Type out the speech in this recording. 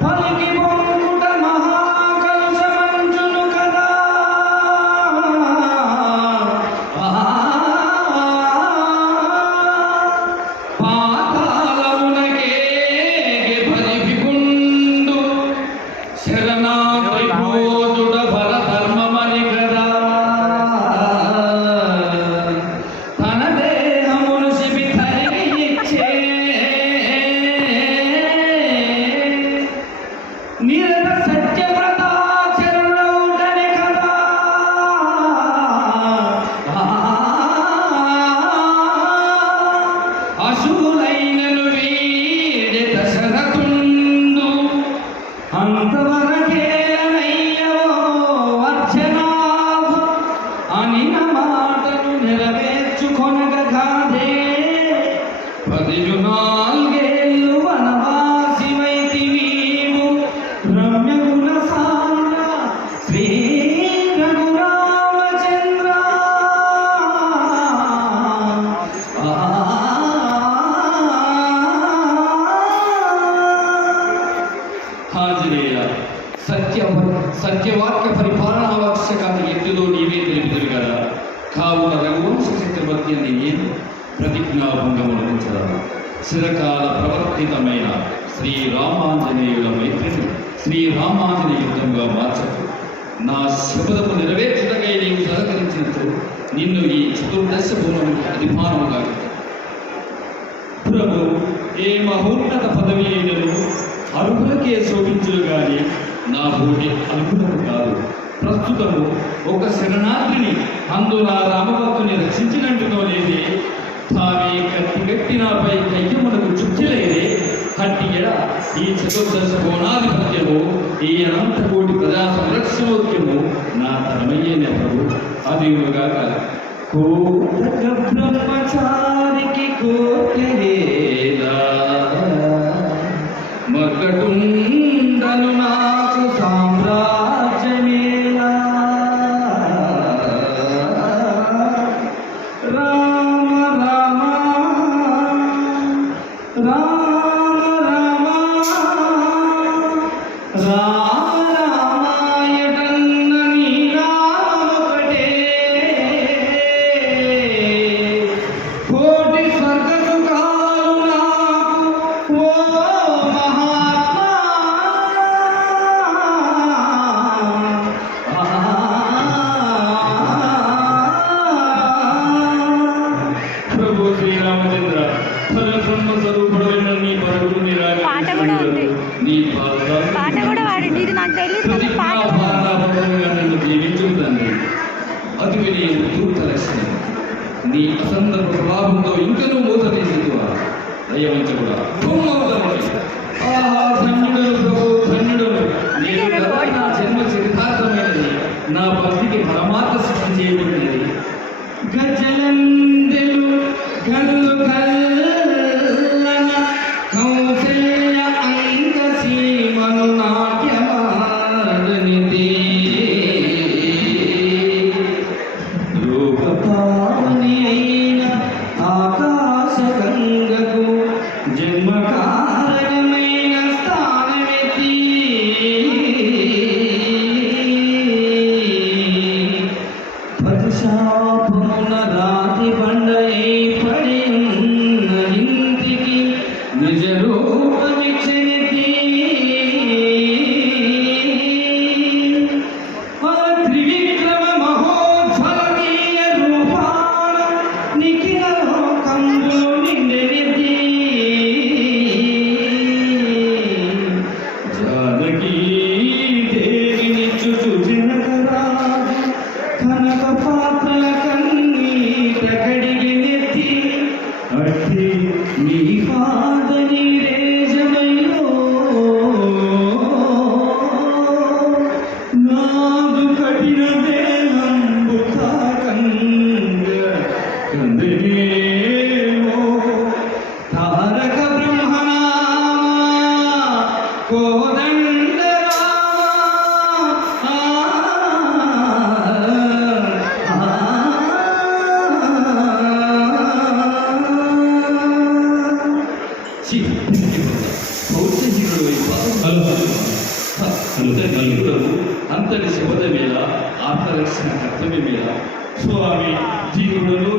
పలికి పొంగుట మహాకలుషమంచును కదా పాతాళమునకే పరిపికుండు శరణాద్రి భోజుడ ఫల ధర్మమని కదా తన దేహమును శిబి తరిగి ఇచ్చే నిరత సత్యవ్రతాచరణుడని కదా అశుభులైనను వీడే దశరథుండు అంతవరకేలనయ్యవో అర్చనాథ అనిన మాటను నెరవేర్చుకొనగ గాదే 14 వనవాసివైతివీవు రమ్య గుణసాంద్ర శ్రీ రఘురామచంద్ర ఆంజనేయ సత్యవాక్య పరిపాలనావశ్యకత ఎత్తులో నీవే తెలుపుతుంది కదా కావున రఘువంశ చక్రవర్తి అని నేను ప్రతిజ్ఞాభంగములు ఉంచదాను చిరకాల ప్రవర్తితమైన శ్రీరామాంజనేయుల మైత్రిని శ్రీరామాంజనేయ యుద్ధంగా మార్చదు నా శపథము నెరవేర్చుటకై నీవు సహకరించినట్టు నిన్ను ఈ చతుర్దశ భూములు అధిమానముగా ప్రభు ఏ మహోన్నత పదవి అయినను అర్హులకే శోభించులు గాని నా బోటి అర్హులకు కాదు ప్రస్తుతము ఒక శరణాద్రిని అందున రామభక్తుని రక్షించినట్టుతోనేది తావి కత్తిగట్టి నాపై కయ్యమునకు చుట్టలేదే హట్టి ఎడ ఈ చతుర్దశ కోణాధిపత్యము ఈ అనంత కోటి ప్రజా సంరక్షణోద్యము నా తరమయ్యేన ప్రభు అదిగాక కోట బ్రహ్మచారికి కోటేదా మగటుండను నాకు సామ్రాజ్యమేలా రామ రామ రామ రామ రామాయటన్న నీ నామొకటే కోటి స్వర్గ సుఖాలు నాకు ఓ శ్రీరామచంద్ర ఫల బ్రహ్మ స్వరూపుడైన నీ పరుగులు పాట కూడా ఉంది. పాట కూడా వాడింది. ఇది నాకు తెలియదు. పాట నన్ను జీవించుకుందండి అది నేను దూత లక్ష్యం నీ అసందర్భ ప్రభావంతో ఇంకనూ మోసవేసేదివా దయవంచ కూడా ధన్యుడు ప్రభు ధన్యుడు నేను నా జన్మ చరితార్థమైనది నా భక్తికి పరమాత్మ సృష్టి చేయబడినది గజలందెలు గల్లు కల్లన కౌశల్య అంక సీమను నాట్యమాడనిది రూపపావని అయిన ఆకాశ గంగకు జన్మ కారణమైన స్థానమెతి పదుశాపమున రాతి బండై పడి ఉన్న ఇంటికి నిజ రూపమిచ్చినది త్రివిక్రమ మహోజ్వలనీయ రూపాన నిఖిల లోకంలో నిండినది జానకీ దేవిని చుచు జనకరాజు కనక పాత్రల కన్నీట కడిగి నెత్తి అట్టి నీ పాదని రేజమయ్యో పౌత్రహీనుడు అంతటి శబద మీద ఆత్మరక్షణ కర్తవ్యం మీద స్వామి దీనులను